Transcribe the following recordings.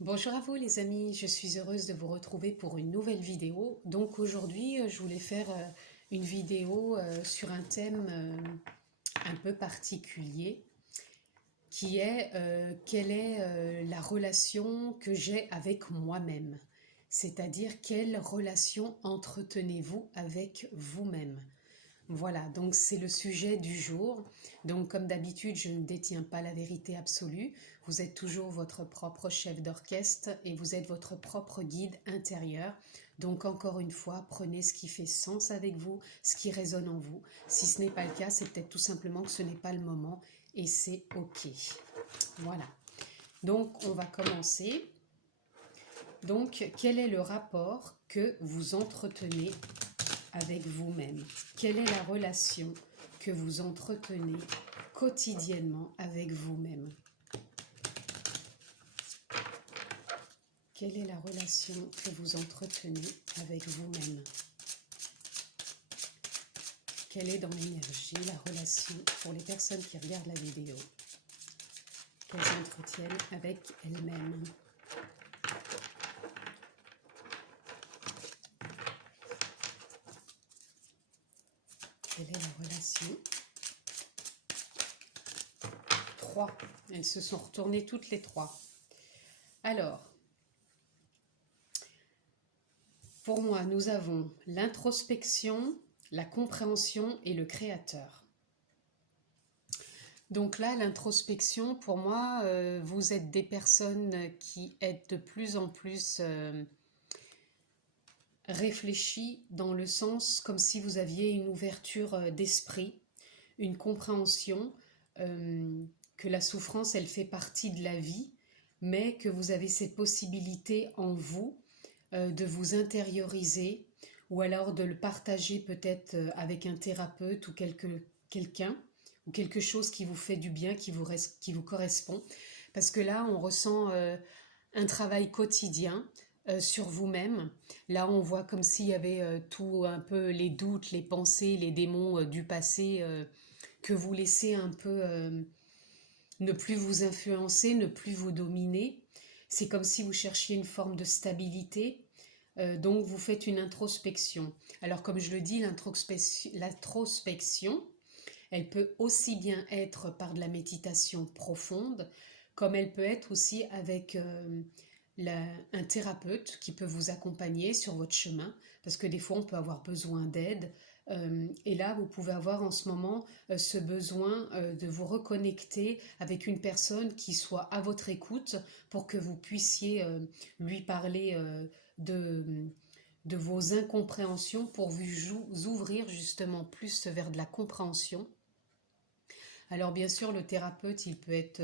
Bonjour à vous les amis, je suis heureuse de vous retrouver pour une nouvelle vidéo. Donc aujourd'hui, je voulais faire une vidéo sur un thème un peu particulier qui est quelle est la relation que j'ai avec moi-même. C'est-à-dire quelle relation entretenez-vous avec vous-même. Voilà, donc c'est le sujet du jour. Donc comme d'habitude, je ne détiens pas la vérité absolue. Vous êtes toujours votre propre chef d'orchestre et vous êtes votre propre guide intérieur. Donc encore une fois, prenez ce qui fait sens avec vous, ce qui résonne en vous. Si ce n'est pas le cas, c'est peut-être tout simplement que ce n'est pas le moment et c'est OK. Voilà. Donc on va commencer. Donc quel est le rapport que vous entretenez avec vous-même? Quelle est la relation que vous entretenez quotidiennement avec vous-même? Quelle est la relation que vous entretenez avec vous-même? Quelle est dans l'énergie la relation pour les personnes qui regardent la vidéo qu'elles entretiennent avec elles-mêmes? Quelle est la relation? 3. Elles se sont retournées toutes les 3. Alors, pour moi, nous avons l'introspection, la compréhension et le créateur. Donc là, l'introspection, pour moi, vous êtes des personnes qui êtes de plus en plus réfléchies dans le sens comme si vous aviez une ouverture d'esprit, une compréhension que la souffrance, elle fait partie de la vie, mais que vous avez cette possibilité en vous de vous intérioriser ou alors de le partager peut-être avec un thérapeute ou quelqu'un ou quelque chose qui vous fait du bien, qui vous correspond. Parce que là, on ressent un travail quotidien sur vous-même. Là, on voit comme s'il y avait tout un peu les doutes, les pensées, les démons du passé que vous laissez un peu ne plus vous influencer, ne plus vous dominer. C'est comme si vous cherchiez une forme de stabilité. Donc vous faites une introspection. Alors comme je le dis, l'introspection, elle peut aussi bien être par de la méditation profonde, comme elle peut être aussi avec un thérapeute qui peut vous accompagner sur votre chemin, parce que des fois on peut avoir besoin d'aide. Et là, vous pouvez avoir en ce moment ce besoin de vous reconnecter avec une personne qui soit à votre écoute pour que vous puissiez lui parler de, de vos incompréhensions pour vous ouvrir justement plus vers de la compréhension. Alors bien sûr, le thérapeute, il peut être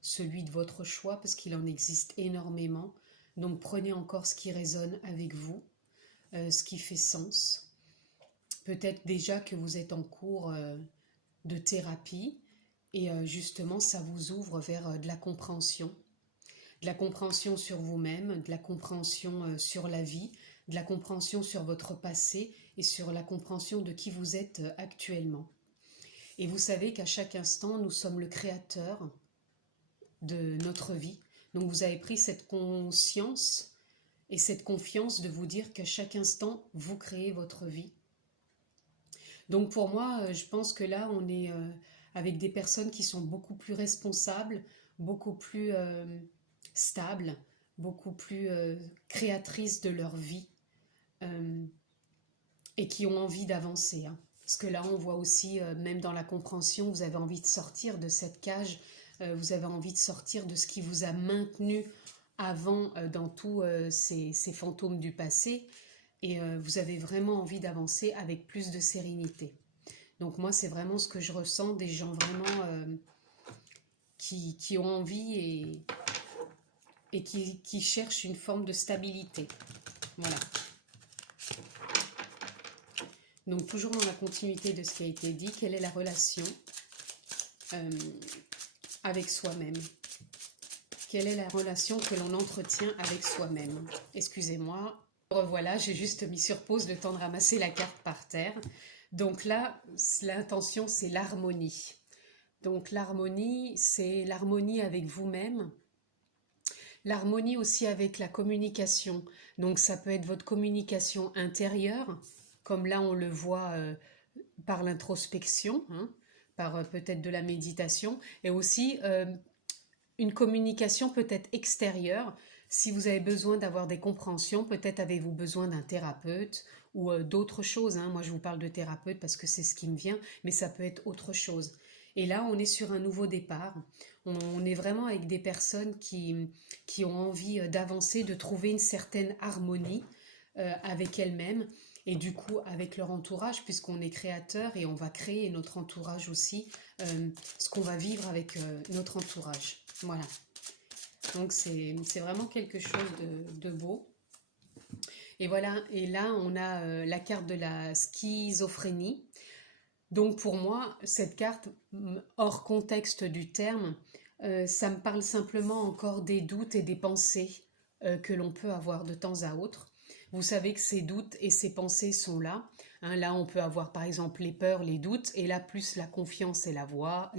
celui de votre choix parce qu'il en existe énormément. Donc prenez encore ce qui résonne avec vous, ce qui fait sens. Peut-être déjà que vous êtes en cours de thérapie et justement ça vous ouvre vers de la compréhension. De la compréhension sur vous-même, de la compréhension sur la vie, de la compréhension sur votre passé et sur la compréhension de qui vous êtes actuellement. Et vous savez qu'à chaque instant, nous sommes le créateur de notre vie. Donc vous avez pris cette conscience et cette confiance de vous dire qu'à chaque instant, vous créez votre vie. Donc pour moi, je pense que là, on est avec des personnes qui sont beaucoup plus responsables, beaucoup plus stables, beaucoup plus créatrices de leur vie et qui ont envie d'avancer. Hein. Parce que là, on voit aussi, même dans la compréhension, vous avez envie de sortir de cette cage, vous avez envie de sortir de ce qui vous a maintenu avant dans tous ces fantômes du passé, et vous avez vraiment envie d'avancer avec plus de sérénité. Donc moi, c'est vraiment ce que je ressens, des gens vraiment qui ont envie et qui cherchent une forme de stabilité. Voilà. Donc toujours dans la continuité de ce qui a été dit, quelle est la relation avec soi-même? Quelle est la relation que l'on entretient avec soi-même? Excusez-moi. Revoilà, j'ai juste mis sur pause le temps de ramasser la carte par terre. Donc là, l'intention, c'est l'harmonie. Donc l'harmonie, c'est l'harmonie avec vous-même. L'harmonie aussi avec la communication. Donc ça peut être votre communication intérieure, comme là on le voit par l'introspection, hein, par peut-être de la méditation, et aussi une communication peut-être extérieure. Si vous avez besoin d'avoir des compréhensions, peut-être avez-vous besoin d'un thérapeute ou d'autres choses, hein. Moi, je vous parle de thérapeute parce que c'est ce qui me vient, mais ça peut être autre chose. Et là, on est sur un nouveau départ. On est vraiment avec des personnes qui ont envie d'avancer, de trouver une certaine harmonie avec elles-mêmes et du coup avec leur entourage, puisqu'on est créateur et on va créer notre entourage aussi, ce qu'on va vivre avec notre entourage. Voilà. Donc c'est vraiment quelque chose de beau. Et voilà, et là on a la carte de la schizophrénie. Donc pour moi, cette carte, hors contexte du terme, ça me parle simplement encore des doutes et des pensées que l'on peut avoir de temps à autre. Vous savez que ces doutes et ces pensées sont là. Hein, là, on peut avoir par exemple les peurs, les doutes, et là plus la confiance et la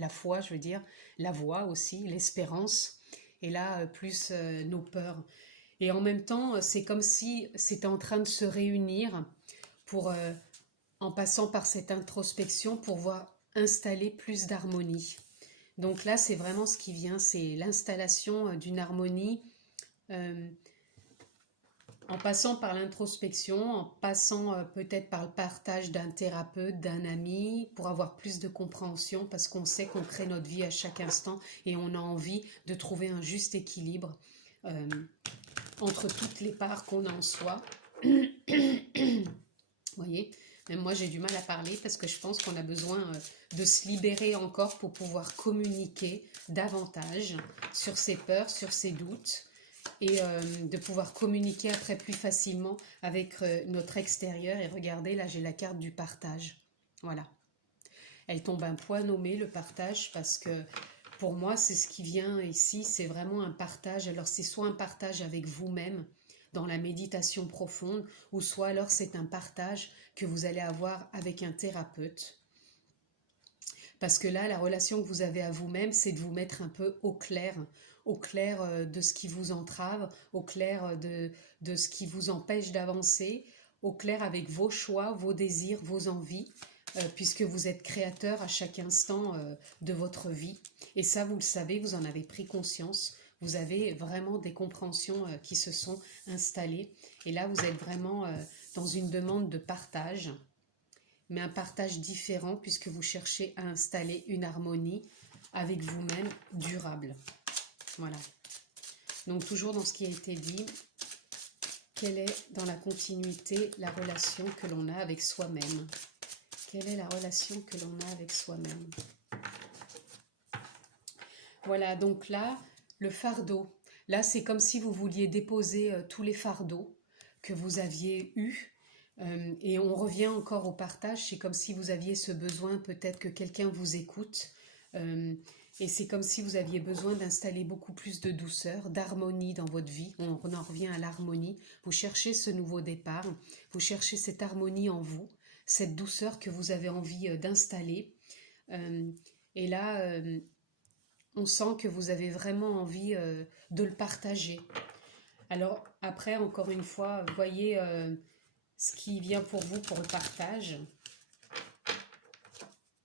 foi, je veux dire, la voix aussi, l'espérance, et là plus nos peurs. Et en même temps, c'est comme si c'était en train de se réunir pour en passant par cette introspection pour voir installer plus d'harmonie. Donc là, c'est vraiment ce qui vient, c'est l'installation d'une harmonie euh, en passant par l'introspection, en passant peut-être par le partage d'un thérapeute, d'un ami, pour avoir plus de compréhension, parce qu'on sait qu'on crée notre vie à chaque instant et on a envie de trouver un juste équilibre euh, entre toutes les parts qu'on a en soi. Vous voyez, même moi j'ai du mal à parler parce que je pense qu'on a besoin de se libérer encore pour pouvoir communiquer davantage sur ses peurs, sur ses doutes et de pouvoir communiquer après plus facilement avec notre extérieur. Et regardez, là j'ai la carte du partage. Voilà. Elle tombe un point nommé, le partage, parce que pour moi c'est ce qui vient ici, c'est vraiment un partage. Alors c'est soit un partage avec vous-même, dans la méditation profonde, ou soit alors c'est un partage que vous allez avoir avec un thérapeute. Parce que là, la relation que vous avez à vous-même, c'est de vous mettre un peu au clair de ce qui vous entrave, au clair de ce qui vous empêche d'avancer, au clair avec vos choix, vos désirs, vos envies, puisque vous êtes créateur à chaque instant de votre vie. Et ça, vous le savez, vous en avez pris conscience. Vous avez vraiment des compréhensions qui se sont installées. Et là, vous êtes vraiment dans une demande de partage, mais un partage différent puisque vous cherchez à installer une harmonie avec vous-même durable. Voilà. Donc toujours dans ce qui a été dit, quelle est dans la continuité la relation que l'on a avec soi-même? Quelle est la relation que l'on a avec soi-même? Voilà, donc là, le fardeau. Là, c'est comme si vous vouliez déposer tous les fardeaux que vous aviez eus. Et on revient encore au partage. C'est comme si vous aviez ce besoin, peut-être que quelqu'un vous écoute. Et c'est comme si vous aviez besoin d'installer beaucoup plus de douceur, d'harmonie dans votre vie. On en revient à l'harmonie. Vous cherchez ce nouveau départ. Vous cherchez cette harmonie en vous, cette douceur que vous avez envie d'installer. Et là, on sent que vous avez vraiment envie de le partager. Alors après, encore une fois, voyez ce qui vient pour vous pour le partage.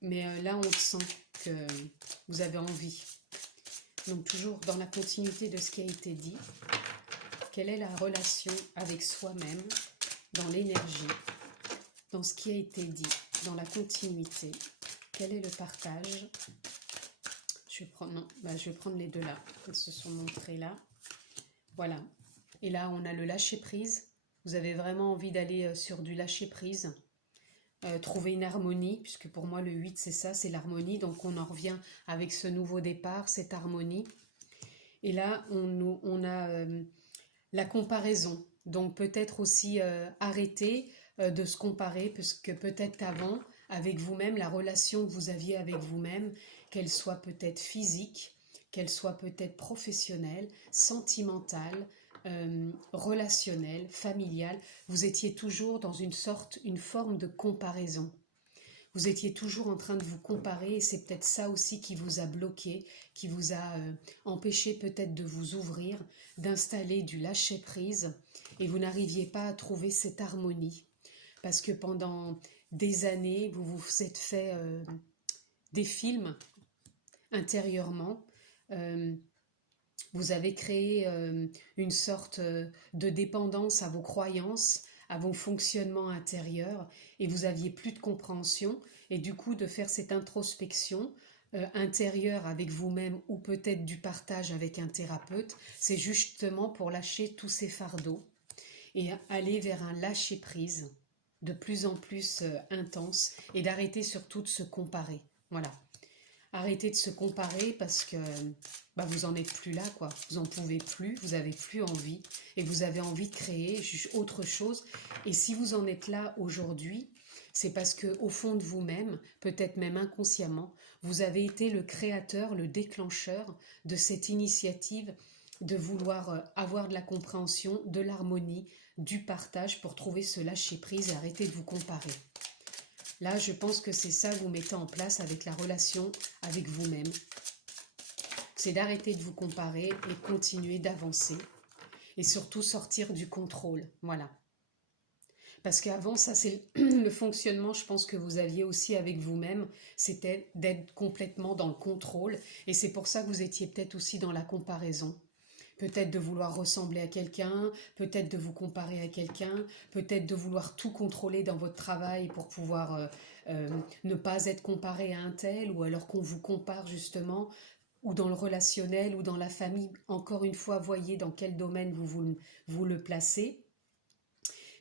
Mais là, on sent que vous avez envie. Donc toujours dans la continuité de ce qui a été dit, quelle est la relation avec soi-même, dans l'énergie, dans ce qui a été dit, dans la continuité, quel est le partage? Je vais prendre, non, je vais prendre les deux là, elles se sont montrées là. Voilà. Et là, on a le lâcher-prise. Vous avez vraiment envie d'aller sur du lâcher-prise. Trouver une harmonie, puisque pour moi, le 8, c'est ça, c'est l'harmonie. Donc, on en revient avec ce nouveau départ, cette harmonie. Et là, on a la comparaison. Donc, peut-être aussi arrêter de se comparer, puisque peut-être qu'avant, avec vous-même, la relation que vous aviez avec vous-même, qu'elle soit peut-être physique, qu'elle soit peut-être professionnelle, sentimentale, relationnelle, familiale, vous étiez toujours dans une forme de comparaison. Vous étiez toujours en train de vous comparer et c'est peut-être ça aussi qui vous a bloqué, qui vous a empêché peut-être de vous ouvrir, d'installer du lâcher-prise et vous n'arriviez pas à trouver cette harmonie. Parce que pendant des années, vous vous êtes fait des films intérieurement. Vous avez créé une sorte de dépendance à vos croyances, à vos fonctionnements intérieurs, et vous aviez plus de compréhension, et du coup de faire cette introspection intérieure avec vous-même ou peut-être du partage avec un thérapeute, c'est justement pour lâcher tous ces fardeaux et aller vers un lâcher-prise de plus en plus intense et d'arrêter surtout de se comparer. Voilà. Arrêtez de se comparer parce que vous en êtes plus là, quoi. Vous en pouvez plus, vous avez plus envie et vous avez envie de créer autre chose. Et si vous en êtes là aujourd'hui, c'est parce que au fond de vous-même, peut-être même inconsciemment, vous avez été le créateur, le déclencheur de cette initiative de vouloir avoir de la compréhension, de l'harmonie, du partage pour trouver ce lâcher-prise et arrêter de vous comparer. Là, je pense que c'est ça que vous mettez en place avec la relation avec vous-même. C'est d'arrêter de vous comparer et continuer d'avancer. Et surtout sortir du contrôle. Voilà. Parce qu'avant, ça c'est le fonctionnement, je pense que vous aviez aussi avec vous-même, c'était d'être complètement dans le contrôle. Et c'est pour ça que vous étiez peut-être aussi dans la comparaison. Peut-être de vouloir ressembler à quelqu'un, peut-être de vous comparer à quelqu'un, peut-être de vouloir tout contrôler dans votre travail pour pouvoir ne pas être comparé à un tel, ou alors qu'on vous compare justement, ou dans le relationnel, ou dans la famille. Encore une fois, voyez dans quel domaine vous le placez.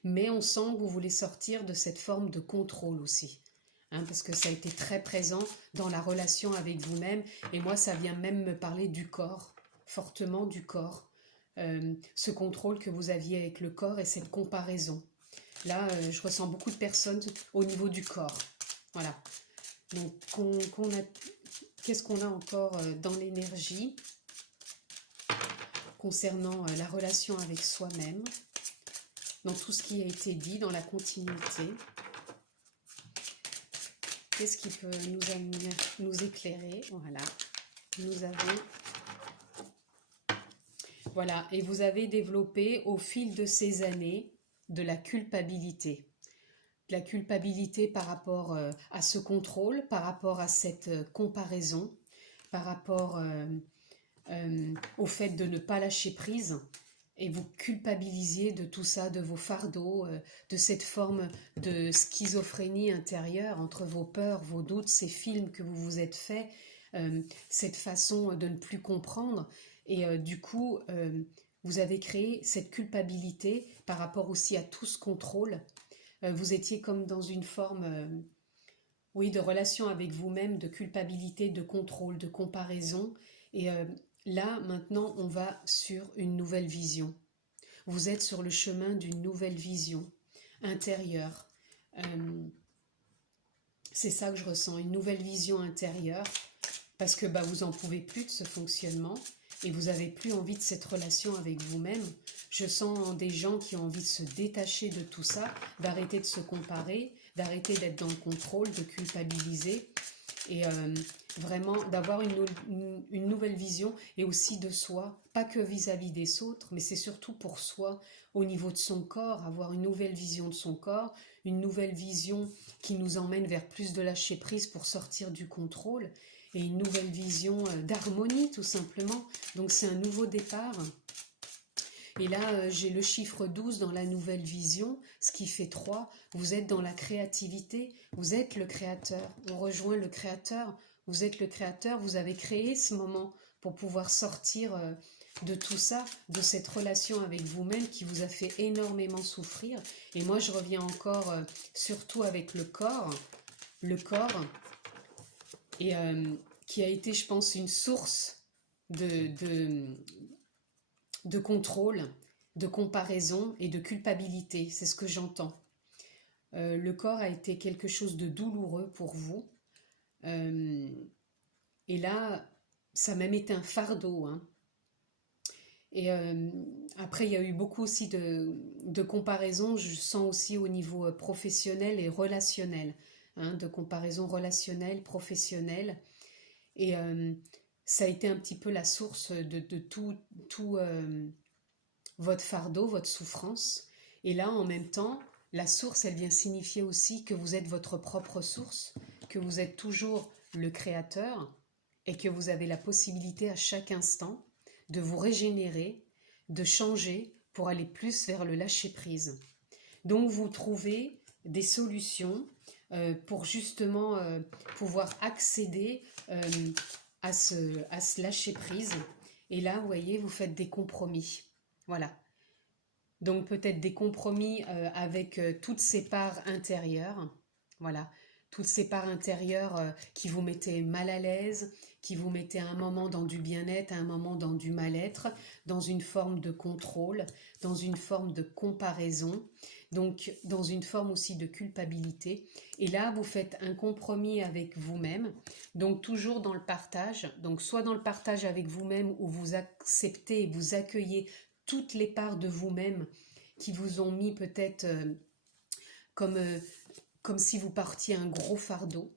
Mais on sent que vous voulez sortir de cette forme de contrôle aussi. Parce que ça a été très présent dans la relation avec vous-même. Et moi, ça vient même me parler du corps, fortement du corps. Ce contrôle que vous aviez avec le corps et cette comparaison. Là, je ressens beaucoup de personnes au niveau du corps. Voilà. Donc, qu'est-ce qu'on a encore dans l'énergie concernant la relation avec soi-même, dans tout ce qui a été dit, dans la continuité. Qu'est-ce qui peut nous éclairer? Voilà. Nous avons... Voilà. Et vous avez développé au fil de ces années de la culpabilité. De la culpabilité par rapport à ce contrôle, par rapport à cette comparaison, par rapport au fait de ne pas lâcher prise. Et vous culpabilisiez de tout ça, de vos fardeaux, de cette forme de schizophrénie intérieure entre vos peurs, vos doutes, ces films que vous vous êtes faits, cette façon de ne plus comprendre. Et du coup, vous avez créé cette culpabilité par rapport aussi à tout ce contrôle. Vous étiez comme dans une forme, oui, de relation avec vous-même, de culpabilité, de contrôle, de comparaison. Et là, maintenant, on va sur une nouvelle vision. Vous êtes sur le chemin d'une nouvelle vision intérieure. C'est ça que je ressens, une nouvelle vision intérieure, parce que vous n'en pouvez plus de ce fonctionnement et vous n'avez plus envie de cette relation avec vous-même. Je sens des gens qui ont envie de se détacher de tout ça, d'arrêter de se comparer, d'arrêter d'être dans le contrôle, de culpabiliser et vraiment d'avoir une nouvelle vision et aussi de soi, pas que vis-à-vis des autres, mais c'est surtout pour soi, au niveau de son corps, avoir une nouvelle vision de son corps, une nouvelle vision qui nous emmène vers plus de lâcher prise pour sortir du contrôle et une nouvelle vision d'harmonie tout simplement. Donc c'est un nouveau départ. Et là, j'ai le chiffre 12 dans la nouvelle vision, ce qui fait 3. Vous êtes dans la créativité, vous êtes le créateur. On rejoint le créateur, vous êtes le créateur, vous avez créé ce moment pour pouvoir sortir de tout ça, de cette relation avec vous-même qui vous a fait énormément souffrir. Et moi, je reviens encore surtout avec le corps, et qui a été, je pense, une source de contrôle, de comparaison et de culpabilité. C'est ce que j'entends. Le corps a été quelque chose de douloureux pour vous. Et là, ça a même été un fardeau. Et après, il y a eu beaucoup aussi de comparaisons, je sens aussi au niveau professionnel et relationnel. hein, de comparaison relationnelle, professionnelle. Et ça a été un petit peu la source de tout votre fardeau, votre souffrance. Et là, en même temps, la source, elle vient signifier aussi que vous êtes votre propre source, que vous êtes toujours le créateur et que vous avez la possibilité à chaque instant de vous régénérer, de changer pour aller plus vers le lâcher-prise. Donc vous trouvez des solutions pour justement pouvoir accéder à ce lâcher-prise. Et là, vous voyez, vous faites des compromis. Voilà. Donc peut-être des compromis avec toutes ces parts intérieures. Voilà. Toutes ces parts intérieures qui vous mettaient mal à l'aise, qui vous mettaient à un moment dans du bien-être, à un moment dans du mal-être, dans une forme de contrôle, dans une forme de comparaison, donc dans une forme aussi de culpabilité. Et là, vous faites un compromis avec vous-même, donc toujours dans le partage, donc soit dans le partage avec vous-même où vous acceptez et vous accueillez toutes les parts de vous-même qui vous ont mis peut-être comme, comme si vous partiez un gros fardeau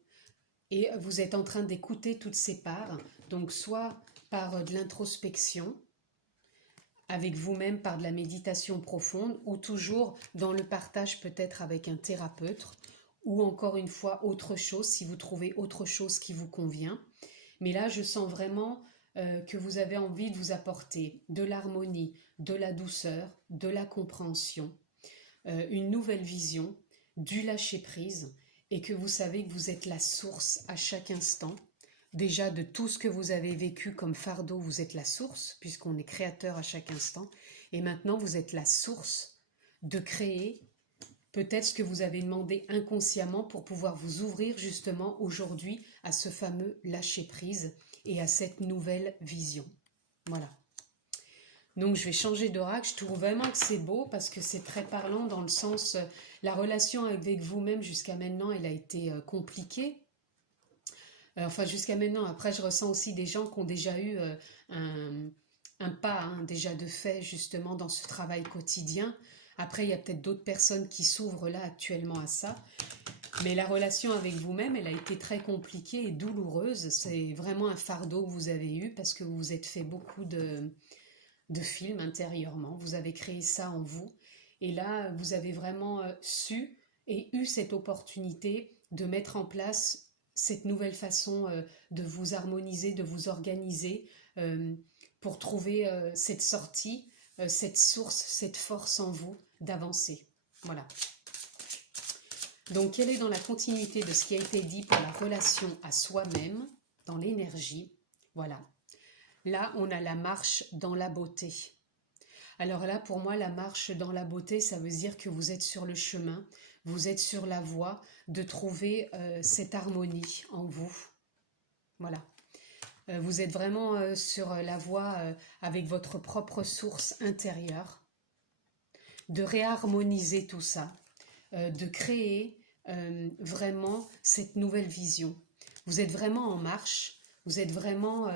et vous êtes en train d'écouter toutes ces parts, donc soit par de l'introspection avec vous-même, par de la méditation profonde, ou toujours dans le partage peut-être avec un thérapeute, ou encore une fois autre chose, si vous trouvez autre chose qui vous convient. Mais là, je sens vraiment que vous avez envie de vous apporter de l'harmonie, de la douceur, de la compréhension, une nouvelle vision, du lâcher-prise, et que vous savez que vous êtes la source à chaque instant. Déjà, de tout ce que vous avez vécu comme fardeau, vous êtes la source, puisqu'on est créateur à chaque instant. Et maintenant, vous êtes la source de créer peut-être ce que vous avez demandé inconsciemment pour pouvoir vous ouvrir justement aujourd'hui à ce fameux lâcher-prise et à cette nouvelle vision. Voilà. Donc je vais changer d'oracle. Je trouve vraiment que c'est beau parce que c'est très parlant dans le sens, la relation avec vous-même jusqu'à maintenant, elle a été compliquée. Enfin jusqu'à maintenant, après je ressens aussi des gens qui ont déjà eu un pas hein, déjà de fait justement dans ce travail quotidien. Après il y a peut-être d'autres personnes qui s'ouvrent là actuellement à ça. Mais la relation avec vous-même, elle a été très compliquée et douloureuse. C'est vraiment un fardeau que vous avez eu parce que vous vous êtes fait beaucoup de films intérieurement. Vous avez créé ça en vous. Et là, vous avez vraiment su et eu cette opportunité de mettre en place cette nouvelle façon de vous harmoniser, de vous organiser pour trouver cette sortie, cette source, cette force en vous d'avancer. Voilà. Donc, elle est dans la continuité de ce qui a été dit pour la relation à soi-même, dans l'énergie. Voilà. Là, on a la marche dans la beauté. Alors là, pour moi, la marche dans la beauté, ça veut dire que vous êtes sur le chemin, vous êtes sur la voie de trouver cette harmonie en vous. Voilà. Vous êtes vraiment sur la voie avec votre propre source intérieure, de réharmoniser tout ça, de créer vraiment cette nouvelle vision. Vous êtes vraiment en marche, vous êtes vraiment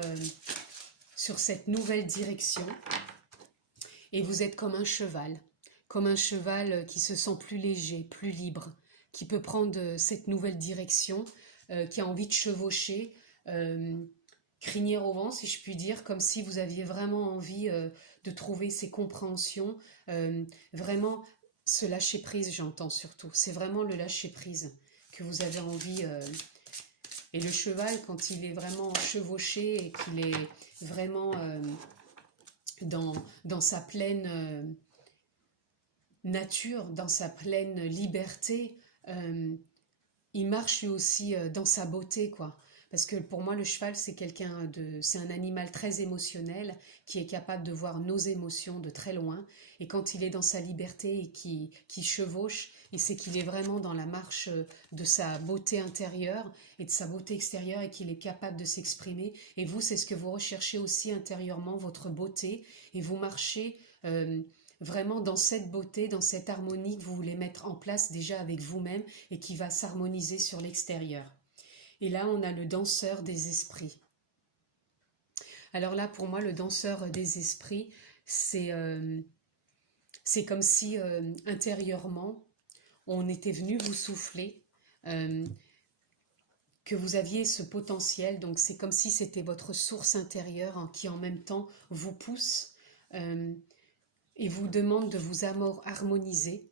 sur cette nouvelle direction et vous êtes comme un cheval qui se sent plus léger, plus libre, qui peut prendre cette nouvelle direction, qui a envie de chevaucher, crinière au vent si je puis dire, comme si vous aviez vraiment envie de trouver ces compréhensions, vraiment ce lâcher prise j'entends surtout, c'est vraiment le lâcher prise que vous avez envie et le cheval quand il est vraiment chevauché et qu'il est vraiment dans sa pleine nature, dans sa pleine liberté, il marche lui aussi dans sa beauté, quoi. Parce que pour moi, le cheval, c'est un animal très émotionnel qui est capable de voir nos émotions de très loin. Et quand il est dans sa liberté et qui chevauche, il sait qu'il est vraiment dans la marche de sa beauté intérieure et de sa beauté extérieure et qu'il est capable de s'exprimer. Et vous, c'est ce que vous recherchez aussi intérieurement, votre beauté. Et vous marchez vraiment dans cette beauté, dans cette harmonie que vous voulez mettre en place déjà avec vous-même et qui va s'harmoniser sur l'extérieur. Et là, on a le danseur des esprits. Alors là, pour moi, le danseur des esprits, c'est comme si intérieurement, on était venu vous souffler que vous aviez ce potentiel, donc c'est comme si c'était votre source intérieure hein, qui en même temps vous pousse et vous demande de vous harmoniser,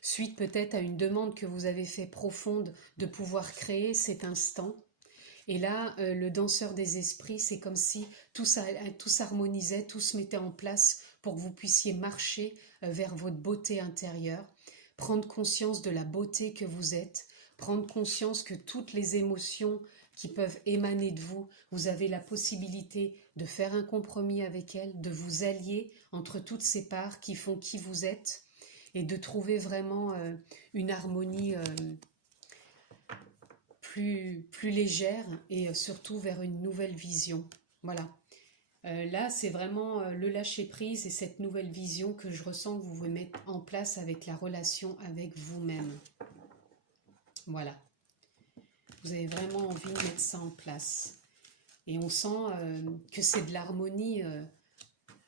suite peut-être à une demande que vous avez fait profonde de pouvoir créer cet instant. Et là, le danseur des esprits, c'est comme si tout s'harmonisait, tout se mettait en place pour que vous puissiez marcher vers votre beauté intérieure, prendre conscience de la beauté que vous êtes, prendre conscience que toutes les émotions qui peuvent émaner de vous, vous avez la possibilité de faire un compromis avec elles, de vous allier entre toutes ces parts qui font qui vous êtes et de trouver vraiment une harmonie plus légère et surtout vers une nouvelle vision. Voilà. Là, c'est vraiment le lâcher-prise et cette nouvelle vision que je ressens que vous vous mettez en place avec la relation avec vous-même. Voilà. Vous avez vraiment envie de mettre ça en place. Et on sent que c'est de l'harmonie.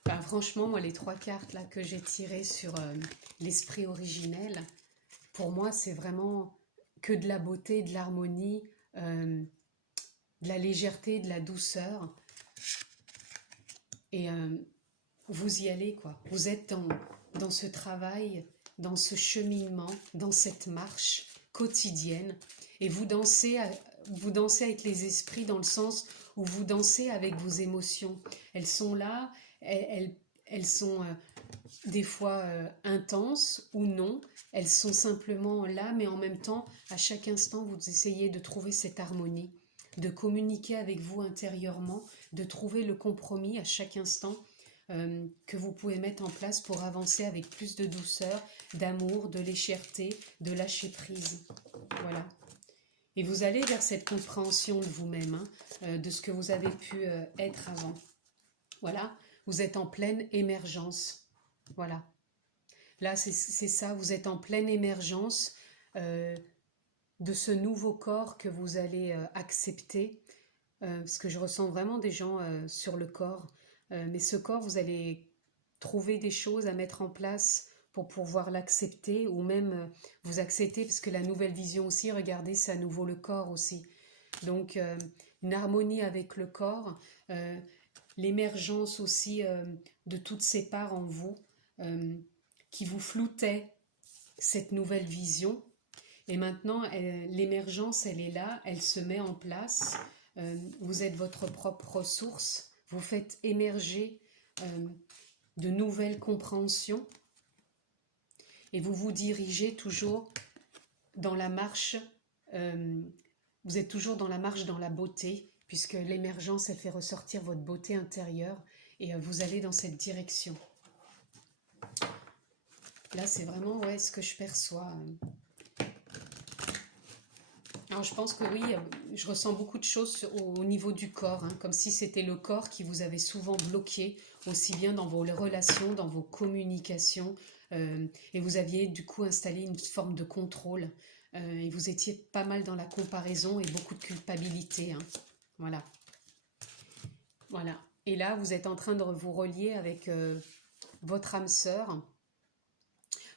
Enfin, franchement, moi, les 3 cartes là, que j'ai tirées sur l'esprit originel, pour moi, c'est vraiment que de la beauté, de l'harmonie, de la légèreté, de la douceur. Et vous y allez, quoi. Vous êtes dans ce travail, dans ce cheminement, dans cette marche quotidienne. Et vous dansez avec les esprits dans le sens où vous dansez avec vos émotions. Elles sont là, elles sont des fois intenses ou non. Elles sont simplement là, mais en même temps, à chaque instant, vous essayez de trouver cette harmonie, de communiquer avec vous intérieurement, de trouver le compromis à chaque instant que vous pouvez mettre en place pour avancer avec plus de douceur, d'amour, de légèreté, de lâcher prise. Voilà. Et vous allez vers cette compréhension de vous-même, hein, de ce que vous avez pu être avant. Voilà, vous êtes en pleine émergence. Voilà. Là, c'est ça, vous êtes en pleine émergence de ce nouveau corps que vous allez accepter. Parce que je ressens vraiment des gens sur le corps. Mais ce corps, vous allez trouver des choses à mettre en place pour pouvoir l'accepter ou même vous accepter parce que la nouvelle vision aussi, regardez, c'est à nouveau le corps aussi. Donc, une harmonie avec le corps, l'émergence aussi de toutes ces parts en vous qui vous floutaient cette nouvelle vision. Et maintenant, l'émergence, elle est là, elle se met en place. Vous êtes votre propre source, vous faites émerger de nouvelles compréhensions et vous vous dirigez toujours dans la marche, vous êtes toujours dans la marche dans la beauté, puisque l'émergence, elle fait ressortir votre beauté intérieure et vous allez dans cette direction. Là, c'est vraiment ce que je perçois. Alors je pense que oui, je ressens beaucoup de choses au niveau du corps, hein, comme si c'était le corps qui vous avait souvent bloqué, aussi bien dans vos relations, dans vos communications, et vous aviez du coup installé une forme de contrôle, et vous étiez pas mal dans la comparaison et beaucoup de culpabilité. Hein. Voilà. Voilà. Et là, vous êtes en train de vous relier avec votre âme sœur.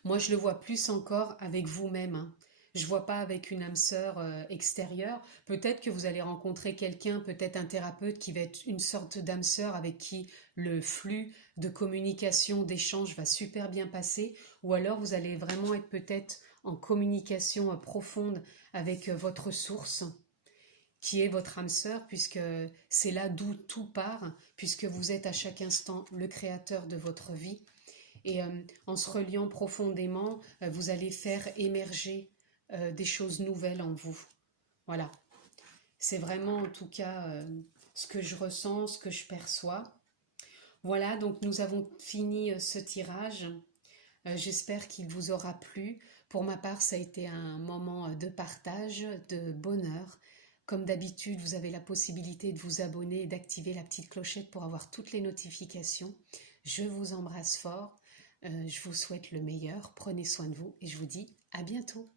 Moi, je le vois plus encore avec vous-même. Hein. Je ne vois pas avec une âme sœur extérieure. Peut-être que vous allez rencontrer quelqu'un, peut-être un thérapeute qui va être une sorte d'âme sœur avec qui le flux de communication, d'échange va super bien passer. Ou alors vous allez vraiment être peut-être en communication profonde avec votre source, qui est votre âme sœur, puisque c'est là d'où tout part, puisque vous êtes à chaque instant le créateur de votre vie. Et en se reliant profondément, vous allez faire émerger des choses nouvelles en vous. Voilà. C'est vraiment en tout cas ce que je ressens, ce que je perçois. Voilà, donc nous avons fini ce tirage. J'espère qu'il vous aura plu. Pour ma part, ça a été un moment de partage, de bonheur. Comme d'habitude, vous avez la possibilité de vous abonner et d'activer la petite clochette pour avoir toutes les notifications. Je vous embrasse fort. Je vous souhaite le meilleur. Prenez soin de vous et je vous dis à bientôt.